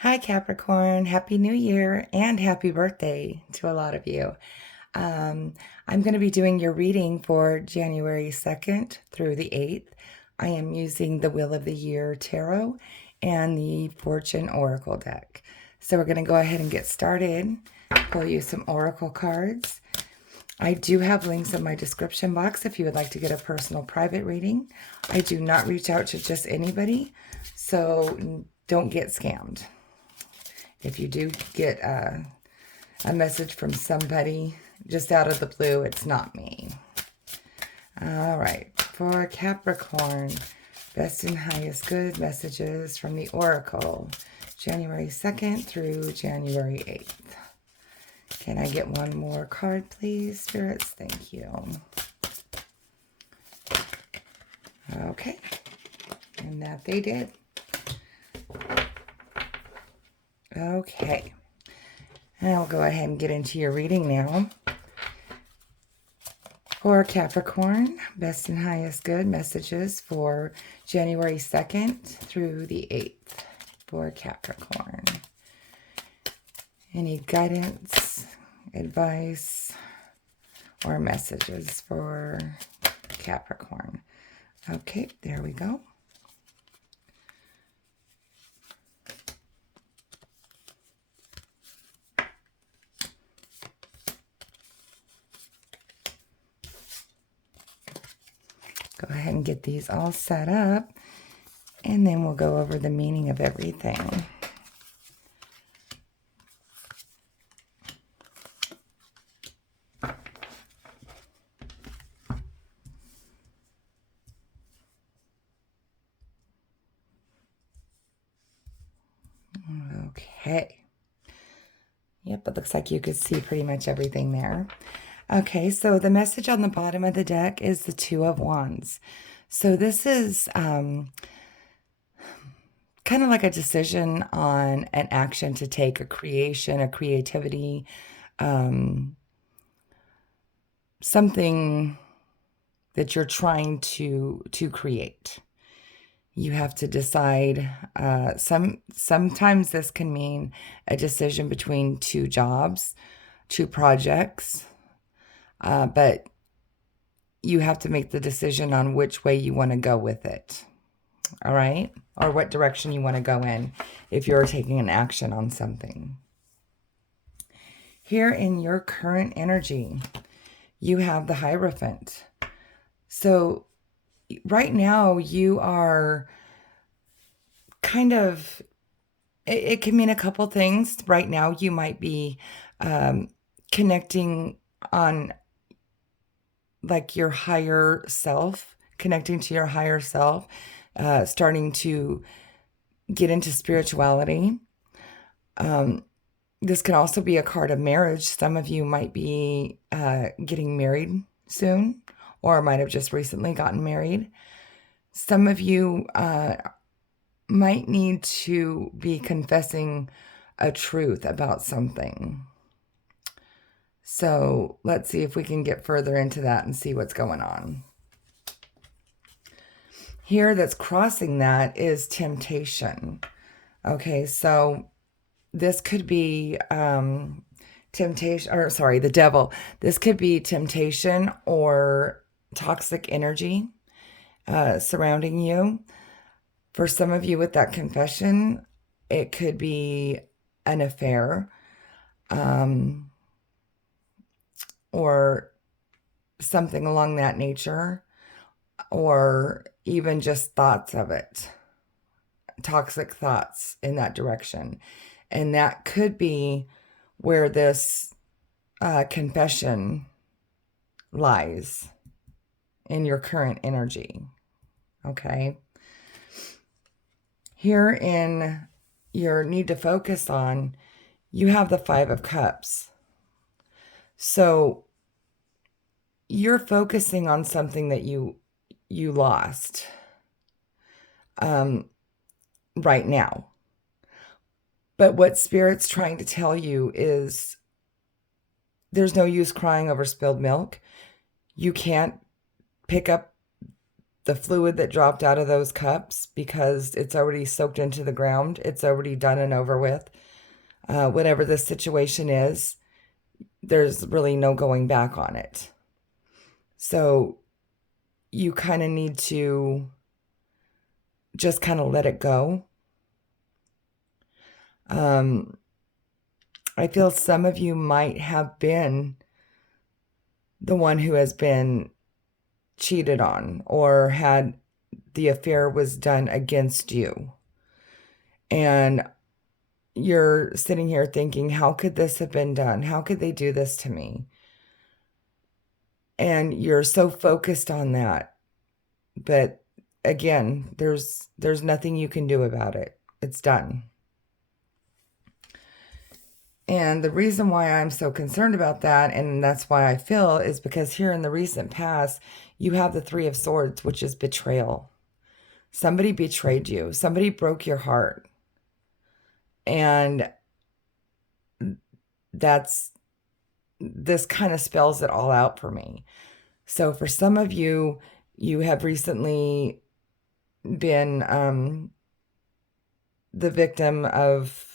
Hi, Capricorn. Happy New Year and happy birthday to a lot of you. Um, I'm going to be doing your reading for January 2nd through the 8th. I am using the Wheel of the Year Tarot and the Fortune Oracle deck. So we're going to go ahead and get started. Pull you some Oracle cards. I do have links in my description box if you would like to get a personal private reading. I do not reach out to just anybody, so don't get scammed. If you do get a message from somebody just out of the blue, it's not me. All right, for Capricorn, best and highest good messages from the Oracle, January 2nd through January 8th. Can I get one more card, please, Spirits? Thank you. Okay, and that they did. Okay, and I'll go ahead and get into your reading now. For Capricorn, best and highest good messages for January 2nd through the 8th for Capricorn. Any guidance, advice, or messages for Capricorn? Okay, there we go. Go ahead and get these all set up, and then we'll go over the meaning of everything. Okay. Yep, it looks like you could see pretty much everything there. Okay, so the message on the bottom of the deck is the Two of Wands. So this is kind of like a decision on an action to take, a creation, a creativity, something that you're trying to create. You have to decide. Sometimes this can mean a decision between two jobs, two projects, but you have to make the decision on which way you want to go with it. All right? Or what direction you want to go in if you're taking an action on something. Here in your current energy, you have the Hierophant. So right now you are kind of, it can mean a couple things. Right now you might be connecting on like your higher self, connecting to your higher self, starting to get into spirituality. This can also be a card of marriage. Some of you might be getting married soon, or might have just recently gotten married. Some of you might need to be confessing a truth about something. So let's see if we can get further into that and see what's going on. Here that's crossing that is temptation. Okay, so this could be temptation, or sorry, the devil. This could be temptation or toxic energy surrounding you. For some of you with that confession, it could be an affair or something along that nature, or even just thoughts of it, toxic thoughts in that direction. And that could be where this confession lies in your current energy. Okay. Here in your need to focus on, you have the Five of Cups. So you're focusing on something that you lost right now. But what Spirit's trying to tell you is there's no use crying over spilled milk. You can't pick up the fluid that dropped out of those cups, because it's already soaked into the ground. It's already done and over with. Whatever the situation is, there's really no going back on it. So you kind of need to just kind of let it go. I feel some of you might have been the one who has been cheated on, or had the affair was done against you. And you're sitting here thinking, how could this have been done? How could they do this to me? And you're so focused on that. But again, there's nothing you can do about it. It's done. And the reason why I'm so concerned about that, and that's why I feel, is because here in the recent past, you have the Three of Swords, which is betrayal. Somebody betrayed you. Somebody broke your heart. And this kind of spells it all out for me. So for some of you, you have recently been the victim of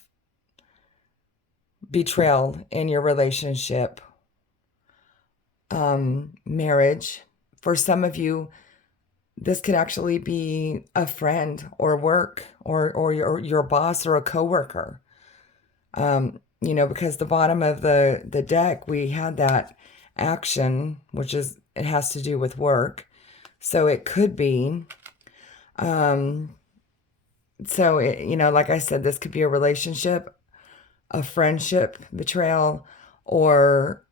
betrayal in your relationship, marriage. For some of you, this could actually be a friend or work, or your boss or a coworker. Because the bottom of the deck, we had that action, which is, it has to do with work. So it could be, like I said, this could be a relationship, a friendship betrayal, or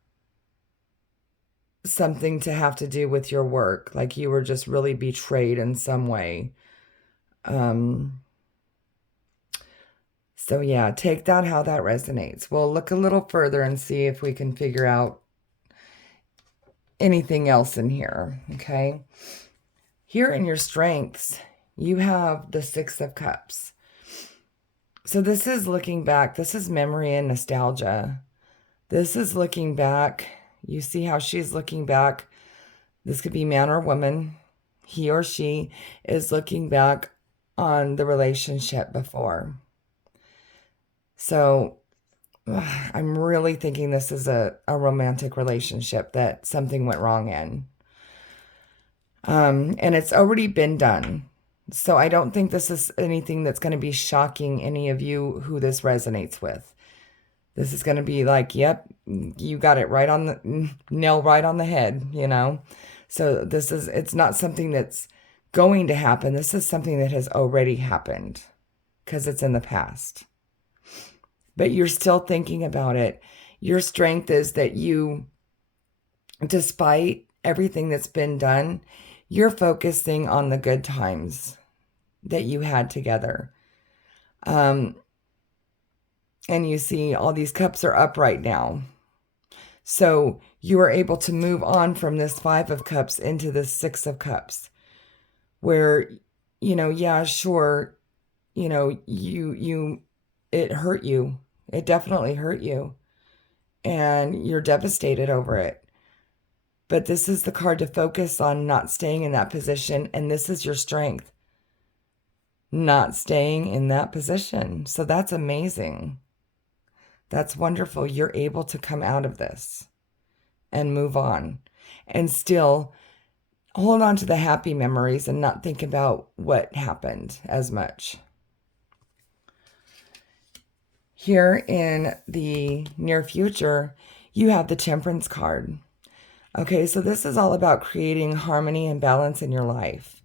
something to have to do with your work. Like you were just really betrayed in some way. So yeah, take that how that resonates. We'll look a little further and see if we can figure out anything else in here, okay? Here in your strengths, you have the Six of Cups. So this is looking back. This is memory and nostalgia. This is looking back. You see how she's looking back. This could be man or woman. He or she is looking back on the relationship before. So I'm really thinking this is a romantic relationship that something went wrong in. And it's already been done. So I don't think this is anything that's going to be shocking any of you who this resonates with. This is going to be like, yep, you got it right on the nail, right on the head, So it's not something that's going to happen. This is something that has already happened because it's in the past. But you're still thinking about it. Your strength is that you, despite everything that's been done, you're focusing on the good times that you had together. And you see all these cups are up right now. So you are able to move on from this Five of Cups into the Six of Cups, where, yeah, sure, it hurt you. It definitely hurt you. And you're devastated over it. But this is the card to focus on not staying in that position. And this is your strength. Not staying in that position. So that's amazing. That's wonderful. You're able to come out of this and move on and still hold on to the happy memories and not think about what happened as much. Here in the near future, you have the Temperance card. Okay, so this is all about creating harmony and balance in your life.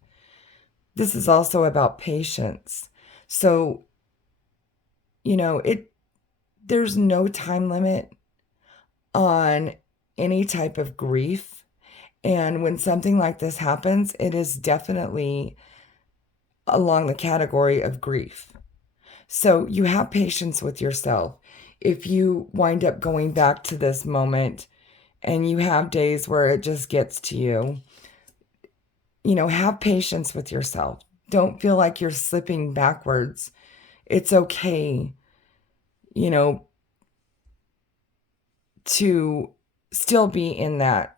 This is also about patience. So, there's no time limit on any type of grief. And when something like this happens, it is definitely along the category of grief. So you have patience with yourself. If you wind up going back to this moment and you have days where it just gets to you, have patience with yourself. Don't feel like you're slipping backwards. It's okay, to still be in that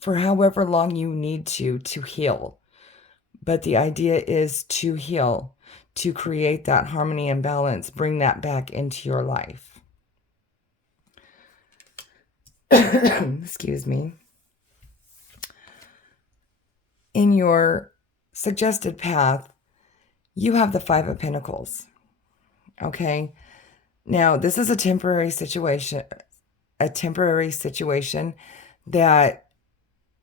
for however long you need to heal. But the idea is to heal, to create that harmony and balance, bring that back into your life. Excuse me. In your suggested path, you have the Five of Pentacles. Okay? Now, this is a temporary situation that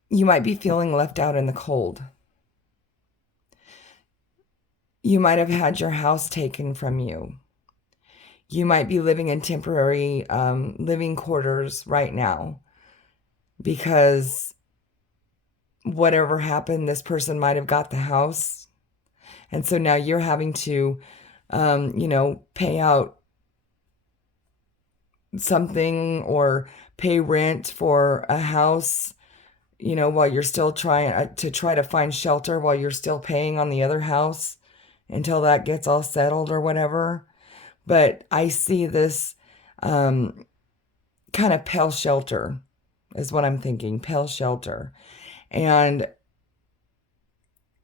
you might be feeling left out in the cold. You might have had your house taken from you. You might be living in temporary living quarters right now because whatever happened, this person might have got the house. And so now you're having to, pay out something or pay rent for a house, while you're still trying to find shelter while you're still paying on the other house until that gets all settled or whatever. But I see this kind of pale shelter is what I'm thinking, pale shelter. But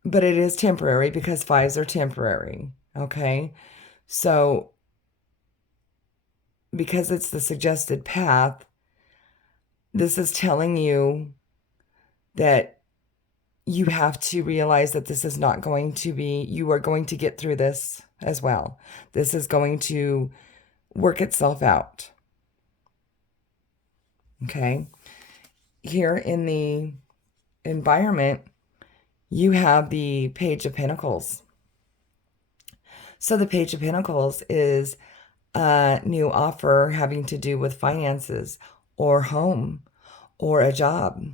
it is temporary because fives are temporary, okay? So because it's the suggested path, this is telling you that you have to realize that this is not going to be, you are going to get through this as well. This is going to work itself out. Okay? Here in the environment, you have the Page of Pentacles. So the Page of Pentacles is a new offer having to do with finances or home or a job.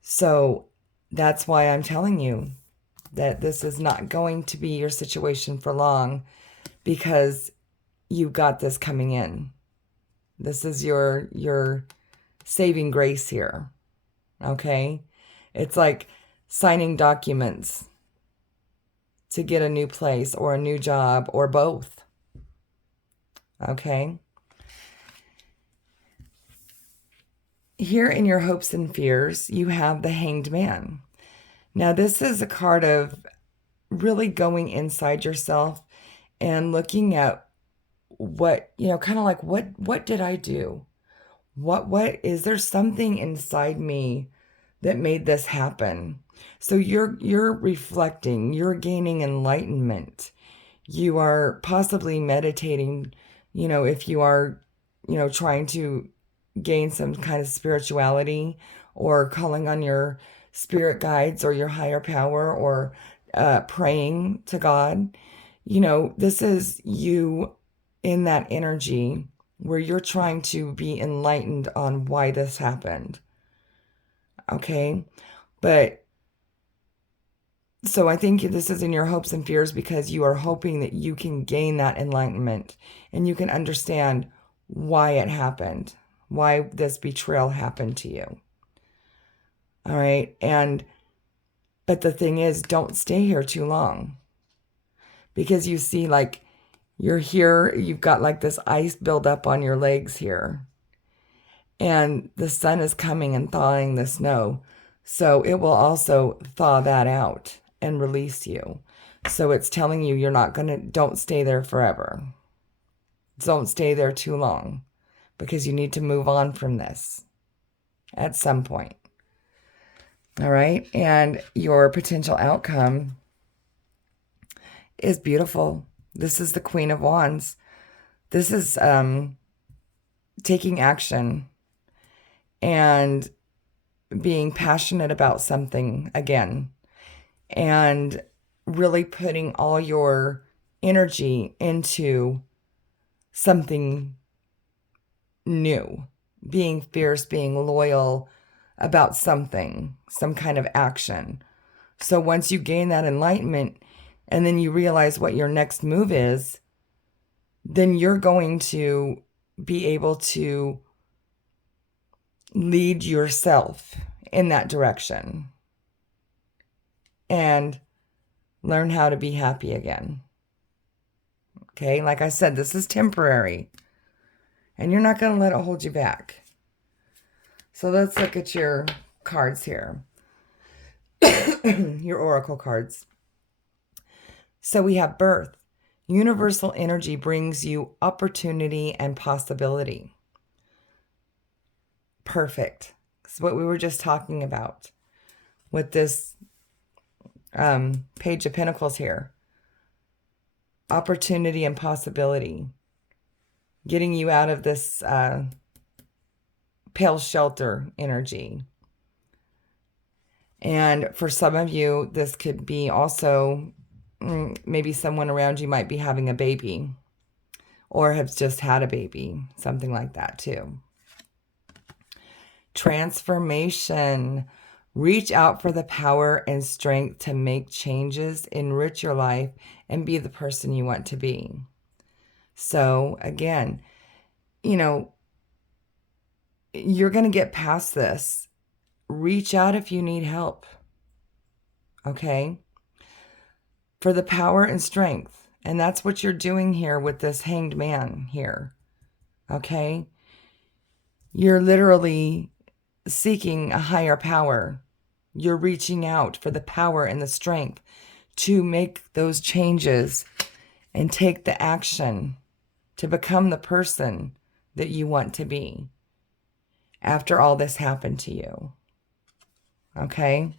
So that's why I'm telling you that this is not going to be your situation for long, because you got this coming in. This is your saving grace here. Okay? It's like signing documents to get a new place or a new job or both. Okay? Here in your hopes and fears, you have the Hanged Man. Now, this is a card of really going inside yourself and looking at what, kind of like, what did I do? What is there something inside me that made this happen? So you're reflecting, you're gaining enlightenment. You are possibly meditating, if you are, trying to gain some kind of spirituality or calling on your spirit guides or your higher power or praying to God. This is you in that energy where you're trying to be enlightened on why this happened. Okay? But so I think this is in your hopes and fears because you are hoping that you can gain that enlightenment and you can understand why it happened, why this betrayal happened to you. All right? But the thing is, don't stay here too long. Because you see, like, you're here, you've got like this ice build up on your legs here. And the sun is coming and thawing the snow. So it will also thaw that out and release you. So it's telling you don't stay there forever. Don't stay there too long because you need to move on from this at some point. All right. And your potential outcome is beautiful. This is the Queen of Wands. This is taking action and being passionate about something again and really putting all your energy into something new, being fierce, being loyal about something, some kind of action. So once you gain that enlightenment and then you realize what your next move is, then you're going to be able to lead yourself in that direction and learn how to be happy again. Okay, like I said, this is temporary and you're not going to let it hold you back. So let's look at your cards here, your oracle cards. So we have birth. Universal energy brings you opportunity and possibility. Perfect. It's what we were just talking about with this Page of Pentacles here. Opportunity and possibility. Getting you out of this pale shelter energy. And for some of you, this could be also maybe someone around you might be having a baby or has just had a baby, something like that too. Transformation. Reach out for the power and strength to make changes, enrich your life, and be the person you want to be. So again, you know, you're going to get past this. Reach out if you need help. Okay? For the power and strength. And that's what you're doing here with this Hanged Man here. Okay? You're literally seeking a higher power. You're reaching out for the power and the strength to make those changes and take the action to become the person that you want to be after all this happened to you. Okay?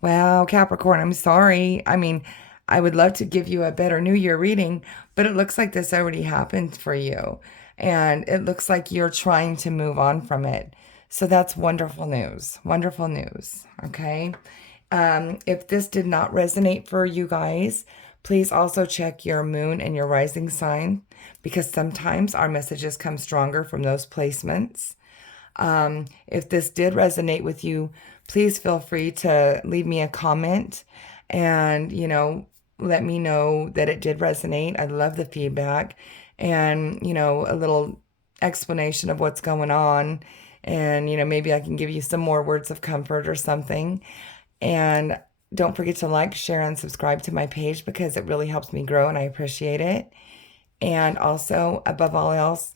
Wow, Capricorn, I'm sorry. I mean, I would love to give you a better New Year reading, but it looks like this already happened for you. And it looks like you're trying to move on from it. So that's wonderful news. Wonderful news. Okay? If this did not resonate for you guys, please also check your moon and your rising sign, because sometimes our messages come stronger from those placements. If this did resonate with you, please feel free to leave me a comment and, you know, let me know that it did resonate. I love the feedback and, you know, a little explanation of what's going on. And, you know, maybe I can give you some more words of comfort or something. And don't forget to like, share, and subscribe to my page because it really helps me grow and I appreciate it. And also, above all else,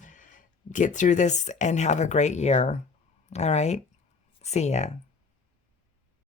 get through this and have a great year. All right. See ya.